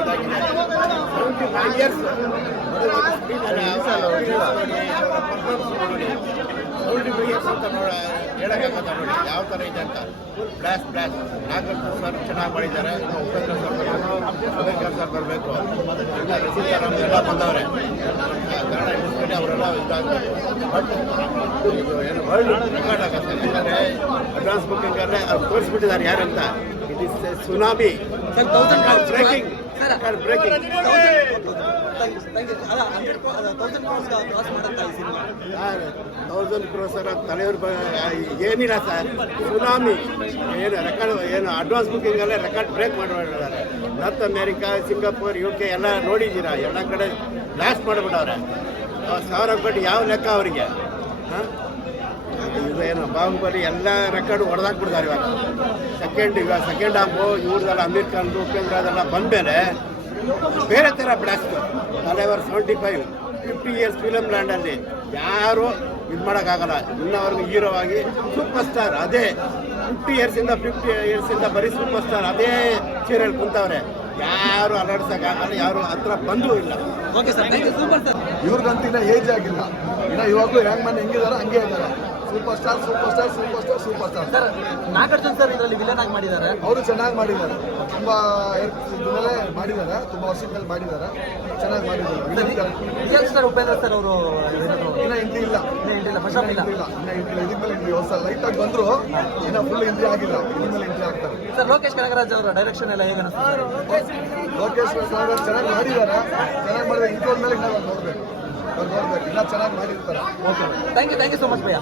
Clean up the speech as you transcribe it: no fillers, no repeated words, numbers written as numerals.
ಇದಾಗಿದೆ 75 ಇಯರ್ಸ್ ಅಂತ ಹೇಳಕ್ಕಾಗತ್ತ ನೋಡಿ ಯಾವ ಥರ ಇದೆ ಅಂತ. ಬ್ಲಾಸ್ಟ್ ನಾಗರಾಜ್ ಸರ್ ಚೆನ್ನಾಗಿ ಮಾಡಿದ್ದಾರೆ. ಉಪೇಂದ್ರ ಸರ್ ಬರಬೇಕು, ಸರ್ ಬರಬೇಕು, ಎಲ್ಲ ರಸೀತಾರಾಮ್ ಎಲ್ಲ ಬಂದವ್ರೆ ಕನ್ನಡ ಇಂಡಸ್ಟ್ರಿಯಲ್ಲಿ ಅವರೆಲ್ಲ ಇದಾಗಬೇಕು. ಬಟ್ ಇದು ಏನು ವರ್ಲ್ಡ್ ರೆಕಾರ್ಡ್ ಆಗುತ್ತೆ. ಯಾಕಂದರೆ ಅಡ್ವಾನ್ಸ್ ಬುಕ್ಕಿಂಗಲ್ಲೇ ಅವ್ರು ತೋರಿಸ್ಬಿಟ್ಟಿದ್ದಾರೆ ಯಾರಂತ. It is tsunami breaking breaking 1000 crores ತಲೆಯವ್ರು ಏನಿಲ್ಲ ಸರ್. ಸುನಾಮಿ ಏನು ರೆಕಾರ್ಡ್ ಏನು ಅಡ್ವಾನ್ಸ್ ಬುಕ್ಕಿಂಗಲ್ಲೇ ರೆಕಾರ್ಡ್ ಬ್ರೇಕ್ ಮಾಡಿಬಿಟ್ಟಿದ್ದಾರೆ. ನಾರ್ತ್ ಅಮೇರಿಕಾ, ಸಿಂಗಾಪುರ್, UK ಎಲ್ಲ ನೋಡಿದ್ದೀರಾ, ಎಲ್ಲ ಕಡೆ ಬ್ಲಾಸ್ಟ್ ಮಾಡಿಬಿಟ್ಟವ್ರೆ. 1000 ಕೋಟಿ ಯಾವ ಲೆಕ್ಕ ಅವರಿಗೆ? ಹಾಂ, ಇದು ಏನು ಬಾಹುಬಲಿ ಎಲ್ಲ ರೆಕಾರ್ಡ್ ಹೊಡೆದಾಕ್ಬಿಡ್ತಾರೆ. ಇವಾಗ ಸೆಕೆಂಡ್ ಹಾಫು ಇವ್ರದೆಲ್ಲ ಅಮೀರ್ ಖಾನ್ದು, ಉಪೇಂದ್ರ ಅದೆಲ್ಲ ಬಂದಮೇಲೆ ಬೇರೆ ಥರ ಬ್ಲಾಸ್ಟ್. ತಲೆವರ್ 50 ಇಯರ್ಸ್ ಫಿಲಮ್ ಲ್ಯಾಂಡಲ್ಲಿ ಯಾರು ಇದು ಮಾಡೋಕ್ಕಾಗಲ್ಲ. ಇನ್ನವರೆಗೂ ಹೀರೋ ಆಗಿ ಸೂಪರ್ ಸ್ಟಾರ್ ಅದೇ 50 ಇಯರ್ಸಿಂದ ಬರೀ ಸೂಪರ್ ಸ್ಟಾರ್ ಅದೇ ಸೀರಿಯಲ್ ಕುಂತವ್ರೆ. ಯಾರು ಅಲರ್ಸಕ್ಕಾಗಲ್ಲ, ಯಾರು ಹತ್ರ ಬಂದೂ ಇಲ್ಲ. Okay sir, super sir. ಇವ್ರಿಗಂತಿನ ಏಜ್ ಆಗಿಲ್ಲ, ಇನ್ನು ಇವಾಗಲೂ ಹ್ಯಾಂಗ್ ಮನ್ ಹೆಂಗಿದಾರ ಹಂಗೆ ಇದ್ದಾರೆ. Super star sir. Nagarjuna sir ಇದರಲ್ಲಿ ವಿಲನ್ ಆಗಿ ಮಾಡಿದ್ದಾರೆ. ಅವರು ಚೆನ್ನಾಗಿ ಮಾಡಿದ್ದಾರೆ, ತುಂಬಾ ಇದರಲ್ಲೇ ಮಾಡಿದ್ದಾರೆ, ತುಂಬಾ ವರ್ಷದ ಮೇಲೆ ಮಾಡಿದ್ದಾರೆ, ಚೆನ್ನಾಗಿ ಮಾಡಿದ್ದಾರೆ. ರಿಯಲ್ ಸ್ಟಾರ್ ಉಪೇಂದ್ರ ಸರ್ ಅವರು ಇನ್ನ ಎಂಟ್ರಿ ಇಲ್ಲ, ಫಸ್ಟ್ ಹಾಫ್ ಇಲ್ಲ, ಇದಕ್ಕೆ ಮೇಲೆ ಎಂಟ್ರಿ ಹೊಸ ಲೈಟ್ ಆಗಿ ಬಂದ್ರು, ಇನ್ನ ಫುಲ್ ಎಂಟ್ರಿ ಆಗಿಲ್ಲ, ಇದ್ರ ಮೇಲೆ ಎಂಟ್ರಿ ಆಗ್ತಾರೆ. ಸರ್, ಲೋಕೇಶ್ ಕನಗರಾಜ್ ಅವರ ಡೈರೆಕ್ಷನ್ ಎಲ್ಲ ಹೇಗೆ ಅನಿಸ್ತಾರೆ? ಲೋಕೇಶ್ ಕನಗರಾಜ್ ಚೆನ್ನಾಗಿ ಮಾಡಿದ್ದಾರೆ, ಚೆನ್ನಾಗಿ ಮಾಡಿದ್ರೆ ಇಂಟ್ರೋಲ್ ಮೇಲೆ ನೋಡ್ಬೇಕು, ಇನ್ನ ಚೆನ್ನಾಗಿ ಮಾಡಿರ್ತಾರೆ. Okay, thank you so much bhaiya.